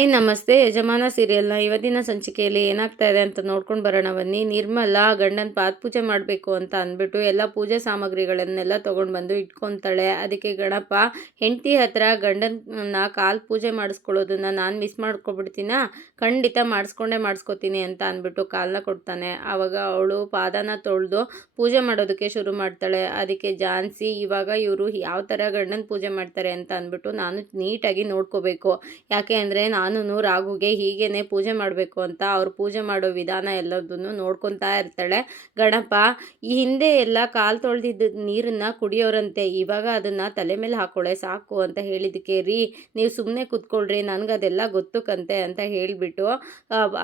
ನಮಸ್ತೆ ಯಜಮಾನ ಸೀರಿಯಲ್ನ ಇವತ್ತಿನ ಸಂಚಿಕೆಯಲ್ಲಿ ಏನಾಗ್ತಾ ಇದೆ ಅಂತ ನೋಡ್ಕೊಂಡು ಬರೋಣ ಬನ್ನಿ. ನಿರ್ಮಲಾ ಗಂಡನ ಪಾದ ಪೂಜೆ ಮಾಡಬೇಕು ಅಂತ ಅಂದ್ಬಿಟ್ಟು ಎಲ್ಲ ಪೂಜೆ ಸಾಮಗ್ರಿಗಳನ್ನೆಲ್ಲ ತೊಗೊಂಡು ಬಂದು ಇಟ್ಕೊತಾಳೆ. ಅದಕ್ಕೆ ಗಣಪ ಹೆಂಡತಿ ಹತ್ರ ಗಂಡನ ಕಾಲು ಪೂಜೆ ಮಾಡಿಸ್ಕೊಳ್ಳೋದನ್ನ ನಾನು ಮಿಸ್ ಮಾಡ್ಕೊಬಿಡ್ತೀನ, ಖಂಡಿತ ಮಾಡಿಸ್ಕೋತೀನಿ ಅಂತ ಅಂದ್ಬಿಟ್ಟು ಕಾಲನ್ನ ಕೊಡ್ತಾನೆ. ಆವಾಗ ಅವಳು ಪಾದನ ತೊಳೆದು ಪೂಜೆ ಮಾಡೋದಕ್ಕೆ ಶುರು ಮಾಡ್ತಾಳೆ. ಅದಕ್ಕೆ ಜಾನ್ಸಿ ಇವಾಗ ಇವರು ಯಾವ ಥರ ಗಂಡನ ಪೂಜೆ ಮಾಡ್ತಾರೆ ಅಂತ ಅಂದ್ಬಿಟ್ಟು ನಾನು ನೀಟಾಗಿ ನೋಡ್ಕೋಬೇಕು, ಯಾಕೆ ಅಂದರೆ ನಾನು ರಾಘುಗೆ ಹೀಗೇನೆ ಪೂಜೆ ಮಾಡಬೇಕು ಅಂತ ಅವ್ರು ಪೂಜೆ ಮಾಡೋ ವಿಧಾನ ಎಲ್ಲದನ್ನು ನೋಡ್ಕೊತಾ ಇರ್ತಾಳೆ. ಗಣಪ ಈ ಹಿಂದೆ ಎಲ್ಲ ಕಾಲು ತೊಳೆದಿದ್ದ ನೀರನ್ನು ಕುಡಿಯೋರಂತೆ, ಇವಾಗ ಅದನ್ನು ತಲೆ ಮೇಲೆ ಹಾಕೊಳ್ಳೆ ಸಾಕು ಅಂತ ಹೇಳಿದಕ್ಕೆ ನೀವು ಸುಮ್ಮನೆ ಕೂತ್ಕೊಳ್ರಿ, ನನಗದೆಲ್ಲ ಗೊತ್ತಕ್ಕಂತೆ ಅಂತ ಹೇಳಿಬಿಟ್ಟು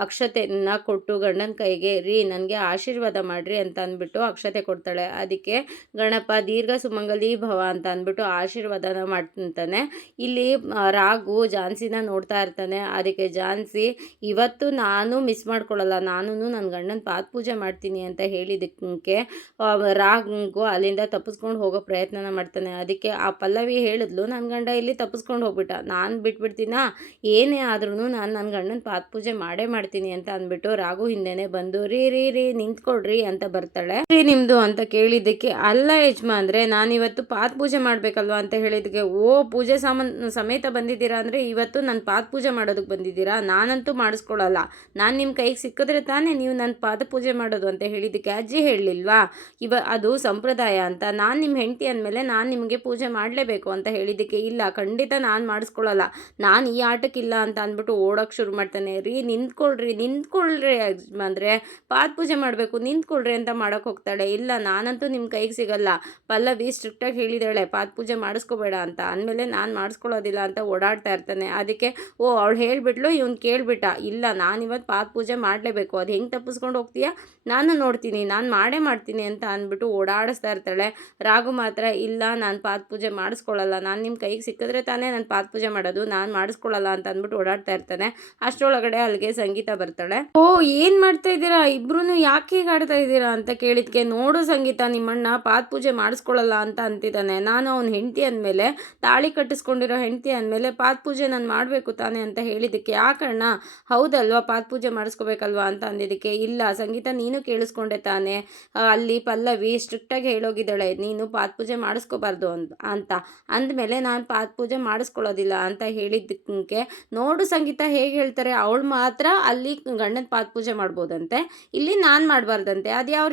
ಅಕ್ಷತೆನ ಕೊಟ್ಟು ಗಂಡನ ಕೈಗೆ ನನಗೆ ಆಶೀರ್ವಾದ ಮಾಡ್ರಿ ಅಂತ ಅಂದ್ಬಿಟ್ಟು ಅಕ್ಷತೆ ಕೊಡ್ತಾಳೆ. ಅದಕ್ಕೆ ಗಣಪ ದೀರ್ಘ ಸುಮಂಗಲಿ ಭವ ಅಂತ ಅಂದ್ಬಿಟ್ಟು ಆಶೀರ್ವಾದನ ಮಾಡ್ತಾನೆ. ಇಲ್ಲಿ ರಾಘು ಜಾನ್ಸಿನ ನೋಡ್ತಾ ಇರ್ತಾನೆ. ಅದಕ್ಕೆ ಜಾನ್ಸಿ ಇವತ್ತು ನಾನು ಮಿಸ್ ಮಾಡ್ಕೊಳ್ಳಲ್ಲ, ನಾನು ನನ್ನ ಗಂಡನ ಪಾದ ಪೂಜೆ ಮಾಡ್ತೀನಿ ಅಂತ ಹೇಳಿದಕ್ಕೆ ರಾಘು ಅಲ್ಲಿಂದ ತಪ್ಪಿಸ್ಕೊಂಡು ಹೋಗೋ ಪ್ರಯತ್ನನ ಮಾಡ್ತಾನೆ. ಅದಕ್ಕೆ ಆ ಪಲ್ಲವಿ ಹೇಳಿದ್ಲು, ನನ್ನ ಗಂಡ ಇಲ್ಲಿ ತಪ್ಪಿಸ್ಕೊಂಡು ಹೋಗ್ಬಿಟ್ಟ, ನಾನು ಬಿಟ್ಬಿಡ್ತೀನ, ಏನೇ ಆದ್ರೂ ನಾನು ನನ್ನ ಗಂಡನ ಪಾದ ಪೂಜೆ ಮಾಡೇ ಮಾಡ್ತೀನಿ ಅಂತ ಅಂದ್ಬಿಟ್ಟು ರಾಘು ಹಿಂದೆನೆ ಬಂದು ರೀ ನಿಂತ್ಕೊಳ್ರಿ ಅಂತ ಬರ್ತಾಳೆ. ನಿಮ್ದು ಅಂತ ಕೇಳಿದ್ದಕ್ಕೆ ಅಲ್ಲ ಯಜಮಾನ್ರೆ, ನಾನಿವತ್ತು ಪಾದ ಪೂಜೆ ಮಾಡಬೇಕಲ್ವಾ ಅಂತ ಹೇಳಿದಕ್ಕೆ ಪೂಜೆ ಸಮೇತ ಬಂದಿದ್ದೀರಾ ಅಂದರೆ ಇವತ್ತು ನನ್ನ ಪಾದ ಪೂಜೆ ಮಾಡೋದಕ್ಕೆ ಬಂದಿದ್ದೀರಾ, ನಾನಂತೂ ಮಾಡಿಸ್ಕೊಳ್ಳಲ್ಲ, ನಾನು ನಿಮ್ಮ ಕೈಗೆ ಸಿಕ್ಕಿದ್ರೆ ತಾನೇ ನೀವು ನನ್ನ ಪಾದ ಪೂಜೆ ಮಾಡೋದು ಅಂತ ಹೇಳಿದ್ದಕ್ಕೆ ಅಜ್ಜಿ ಹೇಳಲಿಲ್ವಾ ಅದು ಸಂಪ್ರದಾಯ ಅಂತ, ನಾನು ನಿಮ್ಮ ಹೆಂಡತಿ ಅಂದಮೇಲೆ ನಾನು ನಿಮಗೆ ಪೂಜೆ ಮಾಡಲೇಬೇಕು ಅಂತ ಹೇಳಿದ್ದಕ್ಕೆ ಇಲ್ಲ ಖಂಡಿತ ನಾನು ಮಾಡಿಸ್ಕೊಳ್ಳಲ್ಲ, ನಾನು ಈ ಆಟಕ್ಕಿಲ್ಲ ಅಂತ ಅಂದ್ಬಿಟ್ಟು ಓಡೋಕ್ಕೆ ಶುರು ಮಾಡ್ತಾನೆ. ನಿಂತ್ಕೊಳ್ರಿ ಅಂದರೆ ಪಾದ ಪೂಜೆ ಮಾಡಬೇಕು ನಿಂತ್ಕೊಳ್ರಿ ಅಂತ ಮಾಡೋಕ್ಕೆ ಹೋಗ್ತಾಳೆ. ಇಲ್ಲ ನಾನಂತೂ ನಿಮ್ಮ ಕೈಗೆ ಸಿಗಲ್ಲ, ಪಲ್ಲವಿ ಸ್ಟ್ರಿಕ್ಟಾಗಿ ಹೇಳಿದಾಳೆ ಪಾದ ಪೂಜೆ ಮಾಡಿಸ್ಕೋಬೇಡ ಅಂತ, ಅಂದಮೇಲೆ ನಾನು ಮಾಡಿಸ್ಕೊಳ್ಳೋದಿಲ್ಲ ಅಂತ ಓಡಾಡ್ತಾ ಇರ್ತಾನೆ. ಅದಕ್ಕೆ ಅವಳು ಹೇಳಿಬಿಟ್ಲು, ಇವನು ಕೇಳಿಬಿಟ್ಟ, ಇಲ್ಲ ನಾನಿವತ್ತು ಪಾದ ಪೂಜೆ ಮಾಡಲೇಬೇಕು, ಅದು ಹೆಂಗೆ ತಪ್ಪಿಸ್ಕೊಂಡು ಹೋಗ್ತೀಯಾ, ನಾನು ನೋಡ್ತೀನಿ, ನಾನು ಮಾಡೇ ಮಾಡ್ತೀನಿ ಅಂತ ಅಂದ್ಬಿಟ್ಟು ಓಡಾಡಿಸ್ತಾ ಇರ್ತಾಳೆ. ರಾಘು ಮಾತ್ರ ಇಲ್ಲ ನಾನು ಪಾದ ಪೂಜೆ ಮಾಡಿಸ್ಕೊಳ್ಳಲ್ಲ, ನಾನು ನಿಮ್ಮ ಕೈಗೆ ಸಿಕ್ಕಿದ್ರೆ ತಾನೇ ನಾನು ಪಾದ ಪೂಜೆ ಮಾಡೋದು, ನಾನು ಮಾಡಿಸ್ಕೊಳ್ಳಲ್ಲ ಅಂತ ಅಂದ್ಬಿಟ್ಟು ಓಡಾಡ್ತಾ ಇರ್ತಾನೆ. ಅಷ್ಟರೊಳಗಡೆ ಅಲ್ಲಿಗೆ ಸಂಗೀತ ಬರ್ತಾಳೆ. ಏನು ಮಾಡ್ತಾ ಇದ್ದೀರಾ ಇಬ್ರು, ಯಾಕೆ ಹೀಗೆ ಆಡ್ತಾ ಇದ್ದೀರಾ ಅಂತ ಕೇಳಿದ್ಕೆ, ನೋಡು ಸಂಗೀತ ನಿಮ್ಮಣ್ಣ ಪಾದ ಪೂಜೆ ಮಾಡಿಸ್ಕೊಳ್ಳಲ್ಲ ಅಂತ ಅಂತಿದ್ದಾನೆ, ನಾನು ಅವ್ನ ಹೆಂಡತಿ ಅಂದಮೇಲೆ ತಾಳಿ ಕಟ್ಟಿಸ್ಕೊಂಡಿರೋ ಹೆಂಡತಿ ಅಂದಮೇಲೆ ಪಾದ ಪೂಜೆ ನಾನು ಮಾಡಬೇಕು ತಾನೆ ಅಂತ ಹೇಳಿದ್ದಕ್ಕೆ ಯಾಕಣ್ಣ ಹೌದಲ್ವಾ ಪಾದ ಪೂಜೆ ಮಾಡಿಸ್ಕೋಬೇಕಲ್ವಾ ಅಂತ ಅಂದಿದ್ದಕ್ಕೆ ಇಲ್ಲ ಸಂಗೀತ ನೀನು ಕೇಳಿಸ್ಕೊಂಡೆ ತಾನೆ, ಅಲ್ಲಿ ಪಲ್ಲವಿ ಸ್ಟ್ರಿಕ್ಟಾಗಿ ಹೇಳೋಗಿದ್ದಾಳೆ ನೀನು ಪಾದ ಪೂಜೆ ಮಾಡಿಸ್ಕೋಬಾರ್ದು ಅಂತ ಅಂದಮೇಲೆ ನಾನು ಪಾದ ಪೂಜೆ ಮಾಡಿಸ್ಕೊಳ್ಳೋದಿಲ್ಲ ಅಂತ ಹೇಳಿದ್ದಕ್ಕೆ, ನೋಡು ಸಂಗೀತ ಹೇಗೆ ಹೇಳ್ತಾರೆ, ಅವಳು ಮಾತ್ರ ಅಲ್ಲಿ ಗಂಡನ ಪಾದ ಪೂಜೆ ಮಾಡ್ಬೋದಂತೆ, ಇಲ್ಲಿ ನಾನು ಮಾಡಬಾರ್ದಂತೆ, ಅದು ಯಾವ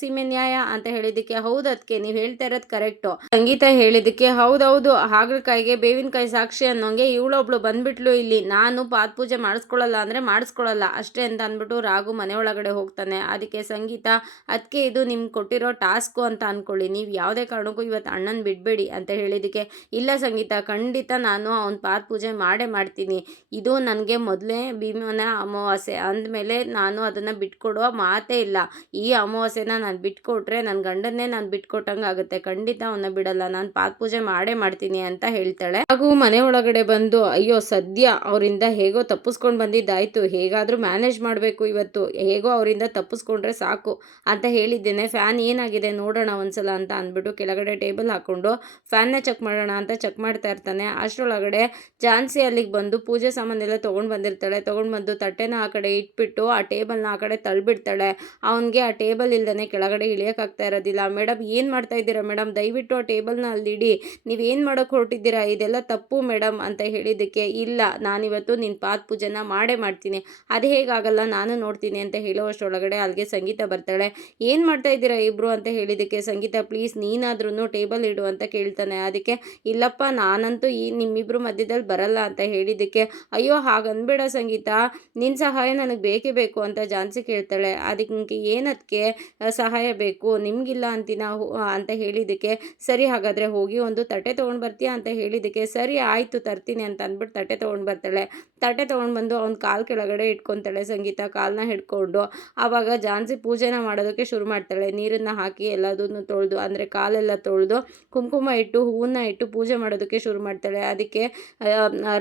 ಸೀಮೆ ನ್ಯಾಯ ಅಂತ ಹೇಳಿದ್ದಕ್ಕೆ ಹೌದದಕ್ಕೆ ನೀವು ಹೇಳ್ತಾ ಇರೋದು ಕರೆಕ್ಟು. ಸಂಗೀತ ಹೇಳಿದ್ದಕ್ಕೆ ಹೌದೌದು, ಹಾಗಲಕಾಯಿಗೆ ಬೇವಿನಕಾಯಿ ಸಾಕ್ಷಿ ಅನ್ನೋಂಗೆ ಇವಳೊಬ್ಳು ಬಂದ್ಬಿಟ್ಲು ಇಲ್ಲಿ, ನಾನು ಪಾದ ಪೂಜೆ ಮಾಡಿಸ್ಕೊಳ್ಳಲ್ಲ ಅಂದರೆ ಮಾಡಿಸ್ಕೊಳ್ಳಲ್ಲ ಅಷ್ಟೇ ಅಂತ ಅಂದ್ಬಿಟ್ಟು ರಾಘು ಮನೆ ಒಳಗಡೆ ಹೋಗ್ತಾನೆ. ಅದಕ್ಕೆ ಸಂಗೀತ ಅದಕ್ಕೆ ಇದು ನಿಮ್ಗೆ ಕೊಟ್ಟಿರೋ ಟಾಸ್ಕು ಅಂತ ಅಂದ್ಕೊಳ್ಳಿ, ನೀವು ಯಾವುದೇ ಕಾರಣಕ್ಕೂ ಇವತ್ತು ಅಣ್ಣನ ಬಿಡಬೇಡಿ ಅಂತ ಹೇಳಿದ್ದಕ್ಕೆ ಇಲ್ಲ ಸಂಗೀತ ಖಂಡಿತ ನಾನು ಅವ್ನ ಪಾದ ಪೂಜೆ ಮಾಡೇ ಮಾಡ್ತೀನಿ, ಇದು ನನಗೆ ಮೊದಲೇ ಭೀಮನ ಅಮಾವಾಸ್ಯೆ ಅಂದಮೇಲೆ ನಾನು ಅದನ್ನು ಬಿಟ್ಕೊಡುವ ಮಾತೇ ಇಲ್ಲ, ಈ ಅಮಾವಾಸ್ಯೆನ ನಾನು ಬಿಟ್ಕೊಟ್ರೆ ನನ್ನ ಗಂಡನ್ನೇ ನಾನು ಬಿಟ್ಕೊಟ್ಟಂಗೆ ಆಗುತ್ತೆ, ಖಂಡಿತ ಅವನ್ನ ಬಿಡಲ್ಲ, ನಾನು ಪಾದ ಪೂಜೆ ಮಾಡೇ ಮಾಡ್ತೀನಿ ಅಂತ ಹೇಳ್ತಾಳೆ. ಹಾಗೂ ಮನೆ ಒಳಗಡೆ ಬಂದು ಅಯ್ಯೋ ಸದ್ಯ ಅವರಿಂದ ಹೇಗೋ ತಪ್ಪಿಸ್ಕೊಂಡು ಬಂದಿದ್ದಾಯಿತು, ಹೇಗಾದರೂ ಮ್ಯಾನೇಜ್ ಮಾಡಬೇಕು ಇವತ್ತು, ಹೇಗೋ ಅವರಿಂದ ತಪ್ಪಿಸ್ಕೊಂಡ್ರೆ ಸಾಕು ಅಂತ ಹೇಳಿದ್ದೇನೆ, ಫ್ಯಾನ್ ಏನಾಗಿದೆ ನೋಡೋಣ ಒಂದ್ಸಲ ಅಂತ ಅಂದ್ಬಿಟ್ಟು ಕೆಳಗಡೆ ಟೇಬಲ್ ಹಾಕ್ಕೊಂಡು ಫ್ಯಾನ್ನ ಚೆಕ್ ಮಾಡೋಣ ಅಂತ ಚೆಕ್ ಮಾಡ್ತಾ ಇರ್ತಾನೆ. ಅಷ್ಟರೊಳಗಡೆ ಜಾನ್ಸಿ ಅಲ್ಲಿಗೆ ಬಂದು ಪೂಜೆ ಸಾಮಾನೆಲ್ಲ ತೊಗೊಂಡು ಬಂದಿರ್ತಾಳೆ. ತೊಗೊಂಡು ಬಂದು ತಟ್ಟೆನ ಆ ಕಡೆ ಇಟ್ಬಿಟ್ಟು ಆ ಟೇಬಲ್ನ ಆ ಕಡೆ ತಳ್ಳಿಬಿಡ್ತಾಳೆ. ಅವನಿಗೆ ಆ ಟೇಬಲ್ ಇಲ್ದೇ ಕೆಳಗಡೆ ಇಳಿಯೋಕ್ಕಾಗ್ತಾ ಇರೋದಿಲ್ಲ. ಮೇಡಮ್ ಏನು ಮಾಡ್ತಾ ಇದ್ದೀರಾ ಮೇಡಮ್, ದಯವಿಟ್ಟು ಆ ಟೇಬಲ್ನ ಅಲ್ಲಿಡಿ, ನೀವೇನು ಮಾಡೋಕ್ಕೆ ಹೊರಟಿದ್ದೀರಾ, ಇದೆಲ್ಲ ತಪ್ಪು ಮೇಡಮ್ ಅಂತ ಹೇಳಿದ್ದಕ್ಕೆ ಇಲ್ಲ ನಾನಿವತ್ತು ನಿನ್ನ ಪಾದ ಪೂಜೆನ ಮಾಡೇ ಮಾಡ್ತೀನಿ, ಅದು ಹೇಗಾಗಲ್ಲ ನಾನು ನೋಡ್ತೀನಿ ಅಂತ ಹೇಳುವಷ್ಟರೊಳಗಡೆ ಅಲ್ಲಿಗೆ ಸಂಗೀತ ಬರ್ತಾಳೆ. ಏನು ಮಾಡ್ತಾ ಇದ್ದೀರಾ ಇಬ್ಬರು ಅಂತ ಹೇಳಿದ್ದಕ್ಕೆ ಸಂಗೀತ ಪ್ಲೀಸ್ ನೀನಾದ್ರೂ ಟೇಬಲ್ ಇಡು ಅಂತ ಕೇಳ್ತಾನೆ. ಅದಕ್ಕೆ ಇಲ್ಲಪ್ಪ ನಾನಂತೂ ನಿಮ್ಮಿಬ್ಬರು ಮಧ್ಯದಲ್ಲಿ ಬರಲ್ಲ ಅಂತ ಹೇಳಿದ್ದಕ್ಕೆ ಅಯ್ಯೋ ಹಾಗನ್ಬೇಡ ಸಂಗೀತ, ನಿನ್ನ ಸಹಾಯ ನನಗೆ ಬೇಕೇ ಬೇಕು ಅಂತ ಜಾನ್ಸಿ ಕೇಳ್ತಾಳೆ. ಅದಕ್ಕೆ ಏನದಕ್ಕೆ ಸಹಾಯ ಬೇಕು, ನಿಮಗಿಲ್ಲ ಅಂತೀನ ಅಂತ ಹೇಳಿದ್ದಕ್ಕೆ ಸರಿ ಹಾಗಾದರೆ ಹೋಗಿ ಒಂದು ತಟ್ಟೆ ತೊಗೊಂಡು ಬರ್ತೀಯಾ ಅಂತ ಹೇಳಿದ್ದಕ್ಕೆ ಸರಿ ಆಯಿತು ತರ್ತೀನಿ ಅಂತ ಅಂದ್ಬಿಟ್ಟು ತಟ್ಟೆ ತೊಗೊಂಡು ಬರ್ತಾಳೆ. ತಟ್ಟೆ ತೊಗೊಂಡು ಬಂದು ಅವ್ನ ಕಾಲು ಕೆಳಗಡೆ ಇಟ್ಕೊತಾಳೆ ಸಂಗೀತ, ಕಾಲನ್ನ ಹಿಡ್ಕೊಂಡು. ಆವಾಗ ಜಾನ್ಸಿ ಪೂಜೆನ ಮಾಡೋದಕ್ಕೆ ಶುರು ಮಾಡ್ತಾಳೆ. ನೀರನ್ನು ಹಾಕಿ ಎಲ್ಲದನ್ನು ತೊಳೆದು ಅಂದರೆ ಕಾಲೆಲ್ಲ ತೊಳೆದು ಕುಂಕುಮ ಇಟ್ಟು ಹೂವನ್ನ ಇಟ್ಟು ಪೂಜೆ ಮಾಡೋದಕ್ಕೆ ಶುರು ಮಾಡ್ತಾಳೆ. ಅದಕ್ಕೆ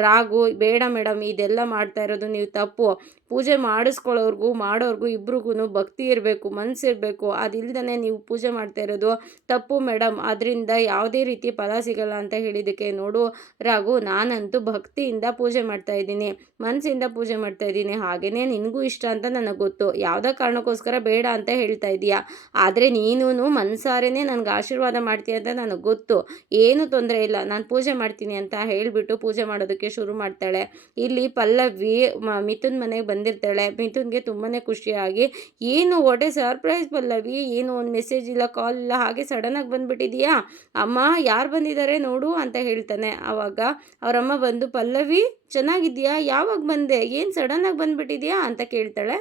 ರಾಘು ಬೇಡ ಮೇಡಮ್ ಇದೆಲ್ಲ ಮಾಡ್ತಾ ಇರೋದು ನೀವು ತಪ್ಪು, ಪೂಜೆ ಮಾಡಿಸ್ಕೊಳ್ಳೋರ್ಗೂ ಮಾಡೋರ್ಗೂ ಇಬ್ರಿಗೂ ಭಕ್ತಿ ಇರಬೇಕು, ಮನಸ್ಸಿರಬೇಕು, ಅದಿಲ್ದೇ ನೀವು ಪೂಜೆ ಮಾಡ್ತಾ ಇರೋದು ತಪ್ಪು ಮೇಡಮ್, ಅದರಿಂದ ಯಾವುದೇ ರೀತಿ ಫಲ ಸಿಗಲ್ಲ ಅಂತ ಹೇಳಿದ್ದಕ್ಕೆ ನೋಡು ರಾಘು ನಾನಂತೂ ಭಕ್ತಿಯಿಂದ ಪೂಜೆ ಮಾಡ್ತಾ ಇದ್ದೀನಿ, ಮನಸ್ಸಿಂದ ಪೂಜೆ ಮಾಡ್ತಾ ಇದ್ದೀನಿ, ಹಾಗೆಯೇ ನಿನಗೂ ಇಷ್ಟ ಅಂತ ನನಗೆ ಗೊತ್ತು. ಯಾವುದೋ ಕಾರಣಕ್ಕೋಸ್ಕರ ಬೇಡ ಅಂತ ಹೇಳ್ತಾ ಇದೀಯಾ, ಆದರೆ ನೀನು ಮನಸಾರೆನೇ ನನಗೆ ಆಶೀರ್ವಾದ ಮಾಡ್ತೀಯ ಅಂತ ನನಗೆ ಗೊತ್ತು. ಏನು ತೊಂದರೆ ಇಲ್ಲ, ನಾನು ಪೂಜೆ ಮಾಡ್ತೀನಿ ಅಂತ ಹೇಳಿಬಿಟ್ಟು ಪೂಜೆ ಮಾಡೋದಕ್ಕೆ ಶುರು ಮಾಡ್ತಾಳೆ. ಇಲ್ಲಿ ಪಲ್ಲವಿ ಮಿಥುನ್ ಮನೆಗೆ ಬಂದಿರ್ತಾಳೆ. ಮಿಥುನ್ಗೆ ತುಂಬಾ ಖುಷಿಯಾಗಿ, ಏನು ವಾಟ್ ಎ ಸರ್ಪ್ರೈಸ್ ಪಲ್ಲವಿ, ಏನು ಒಂದು ಮೆಸೇಜ್ ಇಲ್ಲ, ಕಾಲ್ ಇಲ್ಲ, ಹಾಗೆ ಸಡನ್ನಾಗಿ ಬಂದುಬಿಟ್ಟಿದೀಯಾ, ಅಮ್ಮ ಯಾರು ಬಂದಿದ್ದಾರೆ ನೋಡು ಅಂತ ಹೇಳ್ತಾನೆ. ಆವಾಗ ಅವರಮ್ಮ ಬಂದು, ಪಲ್ಲವಿ ಚೆನ್ನಾಗಿದ್ಯಾ, ಯಾವಾಗ ಬಂದೆ, ಏನು ಸಡನ್ನಾಗಿ ಬಂದುಬಿಟ್ಟಿದ್ಯಾ ಅಂತ ಕೇಳ್ತಾಳೆ.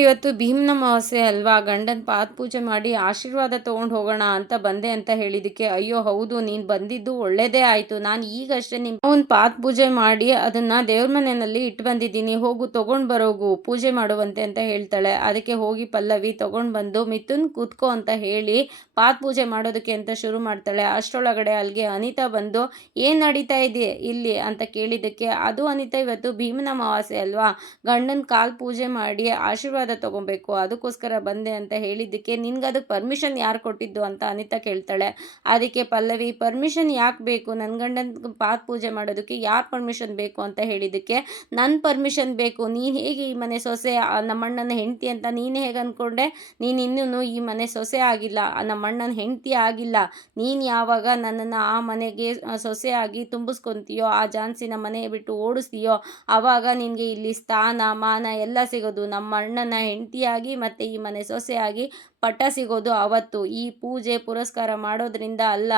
ಇವತ್ತು ಭೀಮ್ನ ಅಮಾವಾಸ್ಯೆ ಅಲ್ವಾ, ಗಂಡನ ಪಾದ ಪೂಜೆ ಮಾಡಿ ಆಶೀರ್ವಾದ ತೊಗೊಂಡು ಹೋಗೋಣ ಅಂತ ಬಂದೆ ಅಂತ ಹೇಳಿದಕ್ಕೆ, ಅಯ್ಯೋ ಹೌದು, ನೀನು ಬಂದಿದ್ದು ಒಳ್ಳೇದೇ ಆಯಿತು, ನಾನು ಈಗಷ್ಟೇ ನಿಮ್ಮ ಒಂದು ಪಾದ ಪೂಜೆ ಮಾಡಿ ಅದನ್ನು ದೇವ್ರ ಮನೆಯಲ್ಲಿ ಇಟ್ಟು ಬಂದಿದ್ದೀನಿ, ಹೋಗು ತೊಗೊಂಡು ಬರೋಗು, ಪೂಜೆ ಮಾಡುವಂತೆ ಅಂತ ಹೇಳ್ತಾಳೆ. ಅದಕ್ಕೆ ಹೋಗಿ ಪಲ್ಲವಿ ತೊಗೊಂಡು ಬಂದು ಮಿಥುನ್ ಕೂತ್ಕೋ ಅಂತ ಹೇಳಿ ಪಾದ ಪೂಜೆ ಮಾಡೋದಕ್ಕೆ ಅಂತ ಶುರು ಮಾಡ್ತಾಳೆ. ಅಷ್ಟರೊಳಗಡೆ ಅಲ್ಲಿಗೆ ಅನಿತಾ ಬಂದು, ಏನು ನಡೀತಾ ಇದೆ ಇಲ್ಲಿ ಅಂತ ಕೇಳಿದ್ದಕ್ಕೆ, ಅದು ಅನಿತಾ ಇವತ್ತು ಭೀಮನ ಅಮಾವಾಸ್ಯೆ ಅಲ್ವಾ, ಗಂಡನ ಕಾಲು ಪೂಜೆ ಮಾಡಿ ಆಶೀರ್ವಾದ ತೊಗೊಬೇಕು, ಅದಕ್ಕೋಸ್ಕರ ಬಂದೆ ಅಂತ ಹೇಳಿದ್ದಕ್ಕೆ, ನಿನ್ಗೆ ಅದಕ್ಕೆ ಪರ್ಮಿಷನ್ ಯಾರು ಕೊಟ್ಟಿದ್ದು ಅಂತ ಅನಿತಾ ಕೇಳ್ತಾಳೆ. ಅದಕ್ಕೆ ಪಲ್ಲವಿ, ಪರ್ಮಿಷನ್ ಯಾಕೆ ಬೇಕು, ನನ್ನ ಗಂಡನ ಪಾದ ಪೂಜೆ ಮಾಡೋದಕ್ಕೆ ಯಾರು ಪರ್ಮಿಷನ್ ಬೇಕು ಅಂತ ಹೇಳಿದ್ದಕ್ಕೆ, ನನ್ನ ಪರ್ಮಿಷನ್ ಬೇಕು, ನೀನು ಹೇಗೆ ಈ ಮನೆ ಸೊಸೆ, ನಮ್ಮಣ್ಣನ ಹೆಂಡತಿ ಅಂತ ನೀನು ಹೇಗೆ ಅಂದ್ಕೊಂಡೆ, ನೀನು ಇನ್ನೂ ಈ ಮನೆ ಸೊಸೆ ಆಗಿಲ್ಲ, ನಮ್ಮಣ್ಣನ ಹೆಂಡತಿ ಆಗಿಲ್ಲ, ನೀನು ಯಾವಾಗ ನನ್ನನ್ನು ಆ ಮನೆಗೆ ಸೊಸೆಯಾಗಿ ತುಂಬಿಸ್ಕೊತೀಯೋ, ಆ ಝಾನ್ಸಿನ ಮನೆ ಬಿಟ್ಟು ಓಡಿಸ್ತೀಯೋ, ಆವಾಗ ನಿನಗೆ ಇಲ್ಲಿ ಸ್ಥಾನ ಮಾನ ಎಲ್ಲ ಸಿಗೋದು, ನಮ್ಮ ಅಣ್ಣನ ಹೆಂಡತಿಯಾಗಿ ಮತ್ತು ಈ ಮನೆ ಸೊಸೆಯಾಗಿ ಪಟ್ಟ ಸಿಗೋದು ಅವತ್ತು. ಈ ಪೂಜೆ ಪುರಸ್ಕಾರ ಮಾಡೋದ್ರಿಂದ ಅಲ್ಲ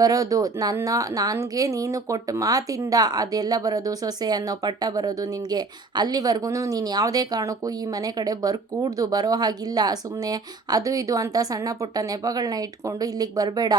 ಬರೋದು, ನನಗೆ ನೀನು ಕೊಟ್ಟ ಮಾತಿಂದ ಅದೆಲ್ಲ ಬರೋದು, ಸೊಸೆ ಅನ್ನೋ ಪಟ್ಟ ಬರೋದು ನಿನಗೆ. ಅಲ್ಲಿವರೆಗೂ ನೀನು ಯಾವುದೇ ಕಾರಣಕ್ಕೂ ಈ ಮನೆ ಕಡೆ ಬರೋ ಹಾಗಿಲ್ಲ. ಸುಮ್ಮನೆ ಅದು ಇದು ಅಂತ ಸಣ್ಣ ಪುಟ್ಟ ನೆಪಗಳನ್ನ ಇಟ್ಕೊಂಡು ಇಲ್ಲಿಗೆ ಬರಬೇಡ.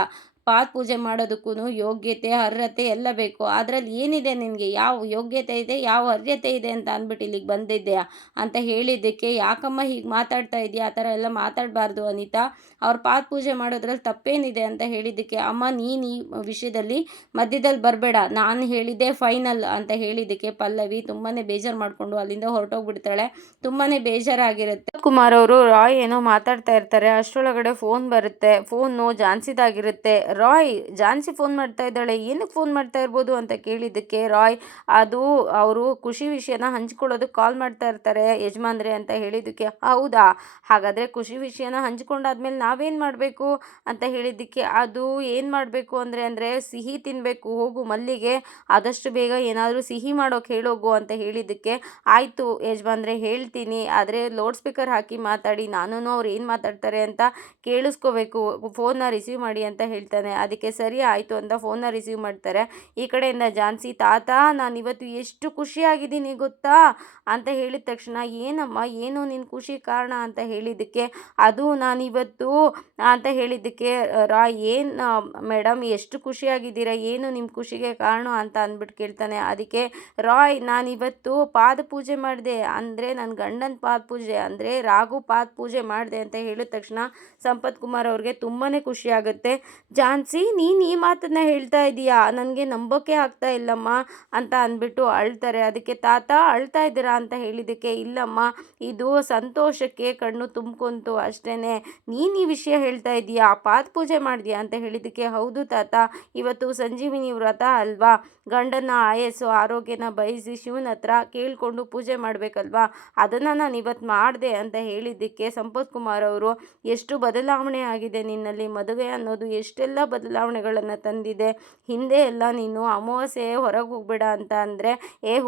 ಪಾದ ಪೂಜೆ ಮಾಡೋದಕ್ಕೂ ಯೋಗ್ಯತೆ ಅರ್ಹತೆ ಎಲ್ಲ ಬೇಕು. ಅದರಲ್ಲಿ ಏನಿದೆ ನಿನಗೆ, ಯಾವ ಯೋಗ್ಯತೆ ಇದೆ, ಯಾವ ಅರ್ಹತೆ ಇದೆ ಅಂತ ಅಂದ್ಬಿಟ್ಟು ಇಲ್ಲಿಗೆ ಬಂದಿದ್ದೆ ಅಂತ ಹೇಳಿದ್ದಕ್ಕೆ, ಯಾಕಮ್ಮ ಹೀಗೆ ಮಾತಾಡ್ತಾ ಇದೆಯಾ, ಆ ಥರ ಎಲ್ಲ ಮಾತಾಡಬಾರ್ದು ಅನಿತಾ, ಅವ್ರ ಪಾದ ಪೂಜೆ ಮಾಡೋದ್ರಲ್ಲಿ ತಪ್ಪೇನಿದೆ ಅಂತ ಹೇಳಿದ್ದಕ್ಕೆ, ಅಮ್ಮ ನೀನು ಈ ವಿಷಯದಲ್ಲಿ ಮಧ್ಯದಲ್ಲಿ ಬರಬೇಡ, ನಾನು ಹೇಳಿದ್ದೆ ಫೈನಲ್ ಅಂತ ಹೇಳಿದ್ದಕ್ಕೆ ಪಲ್ಲವಿ ತುಂಬಾ ಬೇಜಾರು ಮಾಡಿಕೊಂಡು ಅಲ್ಲಿಂದ ಹೊರಟೋಗ್ಬಿಡ್ತಾಳೆ. ತುಂಬಾ ಬೇಜಾರಾಗಿರುತ್ತೆ. ಕುಮಾರ್ ಅವರು ರಾಯ್ ಏನೋ ಮಾತಾಡ್ತಾ ಇರ್ತಾರೆ. ಅಷ್ಟರೊಳಗಡೆ ಫೋನ್ ಬರುತ್ತೆ. ಫೋನು ಝಾನ್ಸಿದಾಗಿರುತ್ತೆ. ರಾಯ್, ಝಾನ್ಸಿ ಫೋನ್ ಮಾಡ್ತಾ ಇದ್ದಾಳೆ, ಏನಕ್ಕೆ ಫೋನ್ ಮಾಡ್ತಾ ಇರ್ಬೋದು ಅಂತ ಕೇಳಿದ್ದಕ್ಕೆ, ರಾಯ್ ಅದು ಅವರು ಖುಷಿ ವಿಷಯನ ಹಂಚ್ಕೊಳ್ಳೋದಕ್ಕೆ ಕಾಲ್ ಮಾಡ್ತಾ ಇರ್ತಾರೆ ಯಜಮಾನ್ರೆ ಅಂತ ಹೇಳಿದ್ದಕ್ಕೆ, ಹೌದಾ, ಹಾಗಾದರೆ ಖುಷಿ ವಿಷಯನ ಹಂಚ್ಕೊಂಡಾದ್ಮೇಲೆ ನಾವೇನು ಮಾಡಬೇಕು ಅಂತ ಹೇಳಿದ್ದಕ್ಕೆ, ಅದು ಏನು ಮಾಡಬೇಕು ಅಂದರೆ ಸಿಹಿ ತಿನ್ನಬೇಕು, ಹೋಗು ಮಲ್ಲಿಗೆ ಆದಷ್ಟು ಬೇಗ ಏನಾದರೂ ಸಿಹಿ ಮಾಡೋಕೆ ಹೇಳೋಗು ಅಂತ ಹೇಳಿದ್ದಕ್ಕೆ, ಆಯಿತು ಯಜಮಾನ್ರೆ ಹೇಳ್ತೀನಿ, ಆದರೆ ಲೌಡ್ ಸ್ಪೀಕರ್ ಹಾಕಿ ಮಾತಾಡಿ, ನಾನು ಅವ್ರು ಏನು ಮಾತಾಡ್ತಾರೆ ಅಂತ ಕೇಳಿಸ್ಕೋಬೇಕು, ಫೋನ್ನ ರಿಸೀವ್ ಮಾಡಿ ಅಂತ ಹೇಳ್ತಾನೆ. ಅದಕ್ಕೆ ಸರಿ ಆಯಿತು ಅಂತ ಫೋನ್ನ ರಿಸೀವ್ ಮಾಡ್ತಾರೆ. ಈ ಕಡೆಯಿಂದ ಝಾನ್ಸಿ, ತಾತ ನಾನಿವತ್ತು ಎಷ್ಟು ಖುಷಿಯಾಗಿದ್ದೀನಿ ಗೊತ್ತಾ ಅಂತ ಹೇಳಿದ ತಕ್ಷಣ, ಏನಮ್ಮ ಏನು ನಿನ್ನ ಖುಷಿ ಕಾರಣ ಅಂತ ಹೇಳಿದ್ದಕ್ಕೆ, ಅದು ನಾನಿವತ್ತು ಅಂತ ಹೇಳಿದ್ದಕ್ಕೆ, ಏನು ಮೇಡಮ್ ಎಷ್ಟು ಖುಷಿಯಾಗಿದ್ದೀರಾ, ಏನು ನಿಮ್ಮ ಖುಷಿಗೆ ಕಾರಣ ಅಂತ ಅಂದ್ಬಿಟ್ಟು ಕೇಳ್ತಾನೆ. ಅದಕ್ಕೆ ರಾಯ್, ನಾನಿವತ್ತು ಪಾದ ಪೂಜೆ ಮಾಡಿದೆ, ಅಂದರೆ ನನ್ನ ಗಂಡನ ಪಾದ ಪೂಜೆ ಅಂದರೆ ರಾಘು ಪಾದ ಪೂಜೆ ಮಾಡಿದೆ ಅಂತ ಹೇಳಿದ ತಕ್ಷಣ ಸಂಪತ್ ಕುಮಾರ್ ಅವ್ರಿಗೆ ತುಂಬಾ ಖುಷಿ ಆಗುತ್ತೆ. ಝಾನ್ಸಿ, ನೀನು ಈ ಮಾತನ್ನು ಹೇಳ್ತಾ ಇದೀಯಾ, ನನಗೆ ನಂಬೋಕೆ ಆಗ್ತಾ ಇಲ್ಲಮ್ಮ ಅಂತ ಅಂದ್ಬಿಟ್ಟು ಅಳ್ತಾರೆ. ಅದಕ್ಕೆ ತಾತ ಅಳ್ತಾ ಇದ್ದೀರಾ ಅಂತ ಹೇಳಿದ್ದಕ್ಕೆ, ಇಲ್ಲಮ್ಮ ಇದು ಸಂತೋಷಕ್ಕೆ ಕಣ್ಣು ತುಂಬ್ಕೊಂತು ಅಷ್ಟೇ, ನೀನು ಈ ವಿಷಯ ಹೇಳ್ತಾ ಇದೀಯಾ, ಪಾದ ಪೂಜೆ ಮಾಡಿದ್ಯಾ ಅಂತ ಹೇಳಿದ್ದಕ್ಕೆ, ಹೌದು ತಾತ, ಇವತ್ತು ಸಂಜೀವಿನಿ ವ್ರತ ಅಲ್ವಾ, ಗಂಡನ ಆಯಸ್ಸು ಆರೋಗ್ಯನ ಬಯಸಿ ಶಿವನ ಹತ್ರ ಕೇಳಿಕೊಂಡು ಪೂಜೆ ಮಾಡಬೇಕಲ್ವಾ, ಅದನ್ನು ನಾನು ಇವತ್ತು ಮಾಡಿದೆ ಅಂತ ಹೇಳಿದ್ದಕ್ಕೆ ಸಂಪತ್ ಕುಮಾರ್ ಅವರು, ಎಷ್ಟು ಬದಲಾವಣೆ ಆಗಿದೆ ನಿನ್ನಲ್ಲಿ, ಮದುವೆ ಅನ್ನೋದು ಎಷ್ಟೆಲ್ಲ ಬದಲಾವಣೆಗಳನ್ನು ತಂದಿದೆ, ಹಿಂದೆ ಎಲ್ಲ ನೀನು ಅಮಾವಾಸ್ಯೆ ಹೊರಗೆ ಹೋಗಬೇಡ ಅಂತ ಅಂದರೆ,